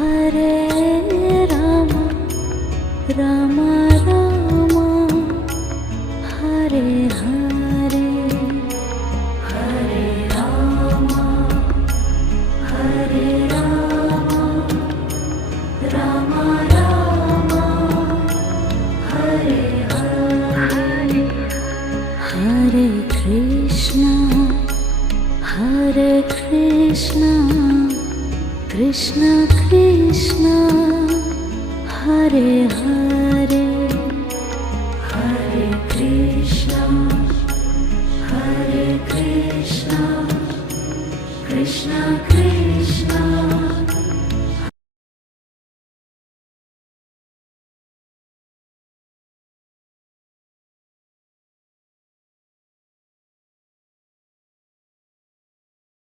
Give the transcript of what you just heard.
Hare Rama Rama Rama Hare Hare Hare Rama Hare Rama Rama Rama Hare Hare Hare Krishna Krishna Krishna Hare Hare Hare Krishna Krishna Krishna